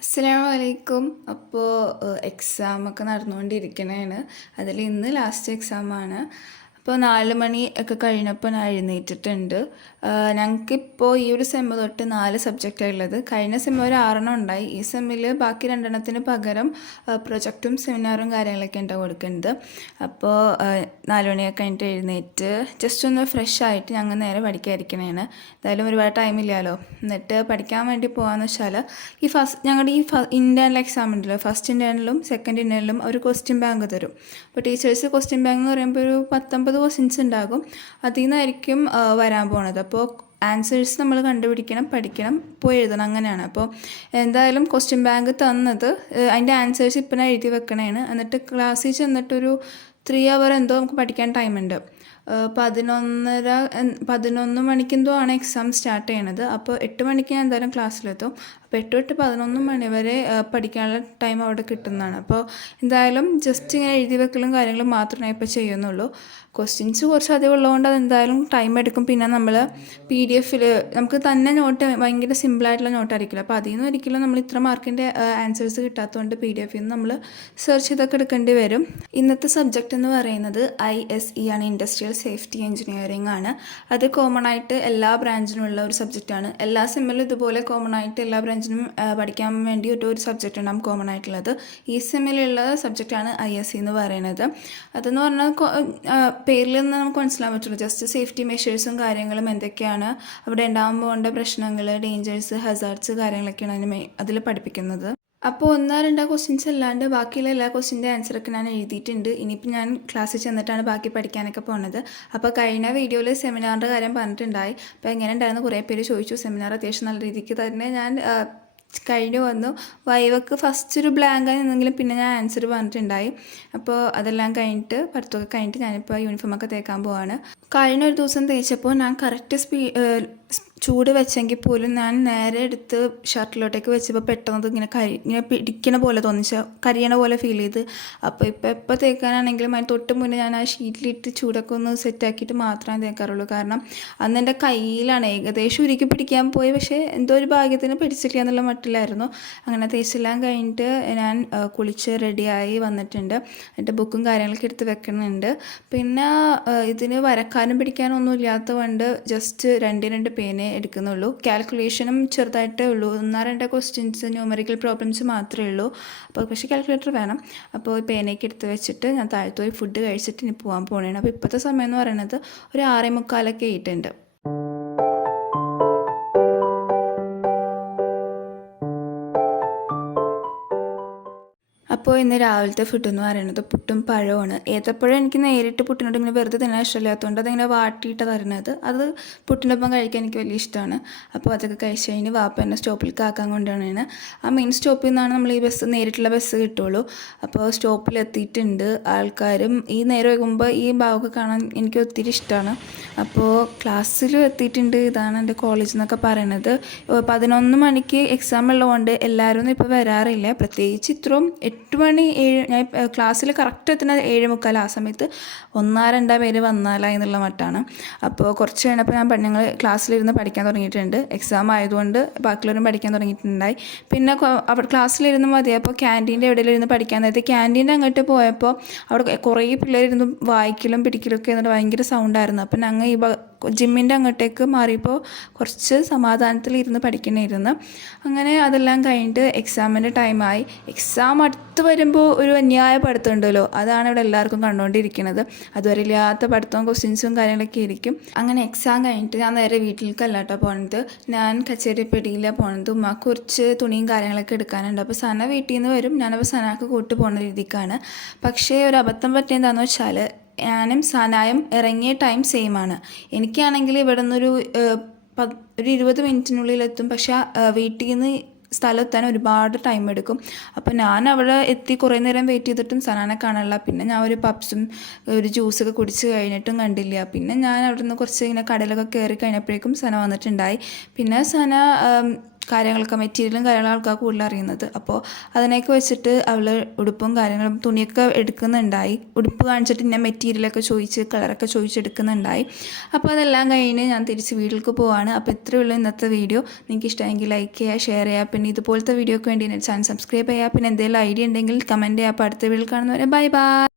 അസ്സലാമലൈക്കും. അപ്പോൾ എക്സാമൊക്കെ നടന്നുകൊണ്ടിരിക്കണതാണ്. അതിൽ ഇന്ന് ലാസ്റ്റ് എക്സാമാണ്. അപ്പോൾ 4 മണി ഒക്കെ കഴിഞ്ഞപ്പോൾ ഞാൻ എഴുന്നേറ്റിട്ടുണ്ട്. ഞങ്ങൾക്കിപ്പോൾ ഈ ഒരു സെമ്മ് തൊട്ട് 4 സബ്ജക്റ്റാണ് ഉള്ളത്. കഴിഞ്ഞ സെമ്മ് ഒരു 6 ഉണ്ടായി. ഈ സെമ്മിൽ ബാക്കി 2 പകരം പ്രൊജക്റ്റും സെമിനാറും കാര്യങ്ങളൊക്കെ ഉണ്ടാവും കൊടുക്കുന്നത്. അപ്പോൾ 4 മണിയൊക്കെ കഴിഞ്ഞിട്ട് എഴുന്നേറ്റ് ജസ്റ്റ് ഒന്ന് ഫ്രഷ് ആയിട്ട് ഞങ്ങൾ നേരെ പഠിക്കാതിരിക്കണേണ്. എന്തായാലും ഒരുപാട് ടൈമില്ലല്ലോ. എന്നിട്ട് പഠിക്കാൻ വേണ്ടി പോകാമെന്ന് വെച്ചാൽ ഞങ്ങളുടെ ഈ ഇൻറ്റേർണൽ എക്സാം ഉണ്ടല്ലോ, ഫസ്റ്റ് ഇൻറ്റേർണലും സെക്കൻഡ് ഇൻറ്റേർണലും ഒരു ക്വസ്റ്റ്യൻ ബാങ്ക് തരും. അപ്പോൾ ടീച്ചേഴ്സ് ക്വസ്റ്റ്യൻ ബാങ്ക് എന്ന് പറയുമ്പോൾ ഒരു 19 ക്വസ്റ്റ്യൻസ് ഉണ്ടാകും. അതിൽ നിന്നായിരിക്കും വരാൻ പോണത്. അപ്പോൾ ആൻസേഴ്സ് നമ്മൾ കണ്ടുപിടിക്കണം, പഠിക്കണം, പോയി എഴുതണം, അങ്ങനെയാണ്. അപ്പോൾ എന്തായാലും ക്വസ്റ്റ്യൻ ബാങ്ക് തന്നത് അതിൻ്റെ ആൻസേഴ്സ് ഇപ്പം ഞാൻ എഴുതി വെക്കണേണ്. എന്നിട്ട് ക്ലാസ്സിൽ ചെന്നിട്ടൊരു 3 അവർ എന്തോ നമുക്ക് പഠിക്കാൻ ടൈമുണ്ട്. 11 മണിക്കെന്തോ ആണ് എക്സാം സ്റ്റാർട്ട് ചെയ്യണത്. അപ്പോൾ 8 മണിക്ക് ഞാൻ എന്തായാലും ക്ലാസ്സിലെത്തും. അപ്പോൾ 8 തൊട്ട് 11 മണി വരെ പഠിക്കാനുള്ള ടൈം അവിടെ കിട്ടുന്നതാണ്. അപ്പോൾ എന്തായാലും ജസ്റ്റ് ഇങ്ങനെ എഴുതി വെക്കലും കാര്യങ്ങളും മാത്രമേ ഇപ്പോൾ ചെയ്യുന്നുള്ളൂ. ക്വസ്റ്റ്യൻസ് കുറച്ച് അധികം ഉള്ളതുകൊണ്ട് അതെന്തായാലും ടൈം എടുക്കും. പിന്നെ നമ്മൾ PDF നമുക്ക് തന്നെ നോട്ട് ഭയങ്കര സിമ്പിളായിട്ടുള്ള നോട്ടായിരിക്കില്ല. അപ്പോൾ അതിൽ നിന്ന് ഒരിക്കലും നമ്മൾ ഇത്ര മാർക്കിൻ്റെ ആൻസേഴ്സ് കിട്ടാത്തതുകൊണ്ട് PDF നിന്ന് നമ്മൾ സെർച്ച് ചെയ്തൊക്കെ എടുക്കേണ്ടി വരും. ഇന്നത്തെ സബ്ജക്റ്റ് എന്ന് പറയുന്നത് ISE ആണ്, ഇൻഡസ്ട്രിയൽ സേഫ്റ്റി എഞ്ചിനീയറിംഗ് ആണ്. അത് കോമൺ ആയിട്ട് എല്ലാ ബ്രാഞ്ചിനുമുള്ള ഒരു സബ്ജക്റ്റാണ്. എല്ലാ സെമ്മിലും ഇതുപോലെ കോമൺ ആയിട്ട് എല്ലാ ബ്രാഞ്ചിനും പഠിക്കാൻ വേണ്ടി ഒരു സബ്ജക്റ്റ് ഉണ്ടാകും കോമൺ ആയിട്ടുള്ളത്. ഈ സെമ്മിലുള്ള സബ്ജക്റ്റാണ് ISE എന്ന് പറയുന്നത്. അതെന്ന് പറഞ്ഞാൽ പേരിൽ നിന്ന് നമുക്ക് മനസ്സിലാൻ പറ്റുള്ളൂ. ജസ്റ്റ് സേഫ്റ്റി മെഷേഴ്സും കാര്യങ്ങളും എന്തൊക്കെയാണ് അവിടെ ഉണ്ടാകാൻ പോകേണ്ട പ്രശ്നങ്ങൾ, ഡേഞ്ചേഴ്സ്, ഹസാർഡ്സ് കാര്യങ്ങളൊക്കെയാണ് അതിൽ പഠിപ്പിക്കുന്നത്. അപ്പോൾ 1-2 ക്വസ്റ്റ്യൻസ് അല്ലാണ്ട് ബാക്കിയുള്ള എല്ലാ ക്വസ്റ്റ്യൻ്റെ ആൻസറൊക്കെ ഞാൻ എഴുതിയിട്ടുണ്ട്. ഇനിയിപ്പോൾ ഞാൻ ക്ലാസ്സിൽ ചെന്നിട്ടാണ് ബാക്കി പഠിക്കാനൊക്കെ പോകുന്നത്. അപ്പോൾ കഴിഞ്ഞ വീഡിയോയിൽ സെമിനാറിൻ്റെ കാര്യം പറഞ്ഞിട്ടുണ്ടായി. അപ്പോൾ എങ്ങനെ ഉണ്ടായിരുന്നു കുറേ പേര് ചോദിച്ചു. സെമിനാർ അത്യാവശ്യം നല്ല രീതിക്ക് തന്നെ ഞാൻ കഴിഞ്ഞു വന്നു. വൈവക്ക് ഫസ്റ്റ് ഒരു ബ്ലാങ്കായി നിന്നെങ്കിലും പിന്നെ ഞാൻ ആൻസർ പറഞ്ഞിട്ടുണ്ടായി. അപ്പോൾ അതെല്ലാം കഴിഞ്ഞിട്ട് പഠിത്തമൊക്കെ കഴിഞ്ഞിട്ട് ഞാനിപ്പോൾ യൂണിഫോമൊക്കെ തേക്കാൻ പോവാണ്. കഴിഞ്ഞ ഒരു ദിവസം തേച്ചപ്പോൾ ഞാൻ കറക്റ്റ് ചൂട് വെച്ചെങ്കിൽ പോലും ഞാൻ നേരെ എടുത്ത് ഷർട്ടിലോട്ടേക്ക് വെച്ചപ്പോൾ പെട്ടെന്ന് ഇങ്ങനെ പിടിക്കണ പോലെ തോന്നിച്ച, കരിയണ പോലെ ഫീൽ ചെയ്ത്. അപ്പോൾ എപ്പോൾ തേക്കാനാണെങ്കിലും അതിന് തൊട്ട് മുന്നേ ഞാൻ ആ ഷീറ്റിലിട്ട് ചൂടൊക്കെ ഒന്ന് സെറ്റാക്കിയിട്ട് മാത്രമേ തേക്കാറുള്ളൂ. കാരണം അന്ന് എൻ്റെ കയ്യിലാണ് ഏകദേശം ഉരുക്കി പിടിക്കാൻ പോയി, പക്ഷേ എന്തോ ഒരു ഭാഗ്യത്തിന് പിടിച്ചില്ല എന്നുള്ള മട്ടിലായിരുന്നു. അങ്ങനെ തേച്ചെല്ലാം കഴിഞ്ഞിട്ട് ഞാൻ കുളിച്ച് റെഡിയായി വന്നിട്ടുണ്ട്. എന്നിട്ട് ബുക്കും കാര്യങ്ങളൊക്കെ എടുത്ത് വെക്കുന്നുണ്ട്. പിന്നെ ഇതിന് വരക്കാനും പിടിക്കാനും ഒന്നും ഇല്ലാത്തതുകൊണ്ട് ജസ്റ്റ് 2 പേനെ എടുക്കുന്നുള്ളൂ. കാൽക്കുലേഷനും ചെറുതായിട്ടേ ഉള്ളൂ. 1-2 ക്വസ്റ്റ്യൻസ് ന്യൂമറിക്കൽ പ്രോബ്ലംസ് മാത്രമേ ഉള്ളൂ. അപ്പോൾ പക്ഷേ കാൽക്കുലേറ്റർ വേണം. അപ്പോൾ പേനയൊക്കെ എടുത്ത് വെച്ചിട്ട് ഞാൻ താഴത്ത് പോയി ഫുഡ് കഴിച്ചിട്ട് ഇനി പോകാൻ പോകണേണ്. അപ്പോൾ ഇപ്പോഴത്തെ സമയം എന്ന് പറയുന്നത് ഒരു 6:45 ആയിട്ടുണ്ട്. അപ്പോൾ ഇന്ന് രാവിലത്തെ ഫുഡ് എന്ന് പറയുന്നത് പുട്ടും പഴമാണ്. ഏത്തപ്പഴം എനിക്ക് നേരിട്ട് പുട്ടിനോട് ഇങ്ങനെ വെറുതെ തിന്നാൻ ഇഷ്ടമില്ലാത്തതുകൊണ്ട് അതിങ്ങനെ വാട്ടിയിട്ട് തരുന്നത്, അത് പുട്ടിനൊപ്പം കഴിക്കാൻ എനിക്ക് വലിയ ഇഷ്ടമാണ്. അപ്പോൾ അതൊക്കെ കഴിച്ച് കഴിഞ്ഞ് വാപ്പ എന്നെ സ്റ്റോപ്പിലേക്ക് ആക്കാൻ കൊണ്ടുപോകണേണ്. ആ മെയിൻ സ്റ്റോപ്പിൽ നിന്നാണ് നമ്മൾ ഈ നേരിട്ടുള്ള ബസ് കിട്ടുള്ളൂ. അപ്പോൾ സ്റ്റോപ്പിലെത്തിയിട്ടുണ്ട്. ആൾക്കാരും ഈ നേരം വൈകുമ്പോൾ ഈ ഭാഗമൊക്കെ കാണാൻ എനിക്ക് ഒത്തിരി ഇഷ്ടമാണ്. അപ്പോൾ ക്ലാസ്സിലും എത്തിയിട്ടുണ്ട്. ഇതാണ് എൻ്റെ കോളേജ് എന്നൊക്കെ പറയണത്. 11 മണിക്ക് എക്സാം ഉള്ളതുകൊണ്ട് എല്ലാവരും ഒന്നും ഇപ്പോൾ വരാറില്ല. പ്രത്യേകിച്ച് ഇത്രയും 8 മണി 7 ഞാൻ ക്ലാസ്സിൽ കറക്റ്റ് എത്തുന്ന 7:45. ആ സമയത്ത് 1-2 പേര് വന്നാലായി എന്നുള്ള മട്ടാണ്. അപ്പോൾ കുറച്ച് കഴിഞ്ഞപ്പോൾ ഞങ്ങൾ ക്ലാസ്സിലിരുന്ന് പഠിക്കാൻ തുടങ്ങിയിട്ടുണ്ട്. എക്സാം ആയതുകൊണ്ട് ബാക്കിയുള്ളവരും പഠിക്കാൻ തുടങ്ങിയിട്ടുണ്ടായി. പിന്നെ അവിടെ ക്ലാസ്സിലിരുന്ന് മതി. അപ്പോൾ ക്യാൻറ്റീൻ്റെ എവിടെയെങ്കിലും പഠിക്കാൻ നേരത്തെ ക്യാൻറ്റീൻ്റെ അങ്ങോട്ട് പോയപ്പോൾ അവിടെ കുറേ പിള്ളേരിരുന്ന് വായിക്കലും പിടിക്കലൊക്കെ എന്നിട്ട് ഭയങ്കര സൗണ്ടായിരുന്നു. അപ്പം ഞങ്ങൾ ഈ ജിമ്മിൻ്റെ അങ്ങോട്ടേക്ക് മാറിയപ്പോൾ കുറച്ച് സമാധാനത്തിൽ ഇരുന്ന് പഠിക്കണമായിരുന്നു. അങ്ങനെ അതെല്ലാം കഴിഞ്ഞിട്ട് എക്സാമിൻ്റെ ടൈമായി. എക്സാം അടുത്ത് വരുമ്പോൾ ഒരു അന്യായ പഠിത്തം ഉണ്ടല്ലോ, അതാണ് ഇവിടെ എല്ലാവർക്കും കണ്ടുകൊണ്ടിരിക്കുന്നത്. അതുവരെ ഇല്ലാത്ത പഠിത്തവും ക്വസ്റ്റ്യൻസും കാര്യങ്ങളൊക്കെ ആയിരിക്കും. അങ്ങനെ എക്സാം കഴിഞ്ഞിട്ട് ഞാൻ നേരെ വീട്ടിലേക്കല്ല കേട്ടോ പോണത്. ഞാൻ കച്ചേരിപ്പടിയിലാണ് പോണത്. ഉമ്മക്ക് കുറച്ച് തുണിയും കാര്യങ്ങളൊക്കെ എടുക്കാനുണ്ട്. അപ്പോൾ സന വീട്ടിൽ നിന്ന് വരും. ഞാനപ്പോൾ സനക്ക് കൂട്ട് പോകുന്ന രീതിക്കാണ്. പക്ഷേ ഒരു അബദ്ധം പറ്റിയെന്താണെന്ന് വെച്ചാൽ ഞാനും സനായും ഇറങ്ങിയ ടൈം സെയിം ആണ്. എനിക്കാണെങ്കിൽ ഇവിടെ നിന്നൊരു 20 മിനിറ്റിനുള്ളിൽ എത്തും. പക്ഷേ വീട്ടിൽ നിന്ന് സ്ഥലത്തെത്താൻ ഒരുപാട് ടൈം എടുക്കും. അപ്പോൾ ഞാൻ അവിടെ എത്തി കുറേ നേരം വെയിറ്റ് ചെയ്തിട്ടും സനാനെ കാണാനില്ല. പിന്നെ ഞാൻ ഒരു പപ്സും ഒരു ജ്യൂസൊക്കെ കുടിച്ച് കഴിഞ്ഞിട്ടും കണ്ടില്ല. പിന്നെ ഞാൻ അവിടെ നിന്ന് കുറച്ച് ഇങ്ങനെ കടലൊക്കെ കയറി കഴിഞ്ഞപ്പോഴേക്കും സന വന്നിട്ടുണ്ടായി. പിന്നെ സന കാര്യങ്ങളൊക്കെ മെറ്റീരിയലും കാര്യങ്ങളും ആൾക്കാർ കൂടുതൽ അറിയുന്നത്. അപ്പോൾ അതിനൊക്കെ വെച്ചിട്ട് അവൾ ഉടുപ്പും കാര്യങ്ങളും തുണിയൊക്കെ എടുക്കുന്നുണ്ടായി. ഉടുപ്പ് കാണിച്ചിട്ട് പിന്നെ മെറ്റീരിയലൊക്കെ ചോദിച്ച് കളറൊക്കെ ചോദിച്ചെടുക്കുന്നുണ്ടായി. അപ്പോൾ അതെല്ലാം കഴിഞ്ഞ് ഞാൻ തിരിച്ച് വീട്ടിലേക്ക് പോവാണ്. അപ്പോൾ ഇത്രയേ ഉള്ളൂ ഇന്നത്തെ വീഡിയോ. നിങ്ങൾക്ക് ഇഷ്ടമെങ്കിൽ ലൈക്ക് ചെയ്യുക, ഷെയർ ചെയ്യുക. പിന്നെ ഇതുപോലത്തെ വീഡിയോക്ക് വേണ്ടി എൻ്റെ ചാനൽ സബ്സ്ക്രൈബ് ചെയ്യുക. പിന്നെ എന്തെങ്കിലും ഐഡിയ ഉണ്ടെങ്കിൽ കമൻറ്റ് ചെയ്യുക. അപ്പോൾ അടുത്ത വീഡിയോയിൽ കാണുന്നവരെ ബൈ ബൈ.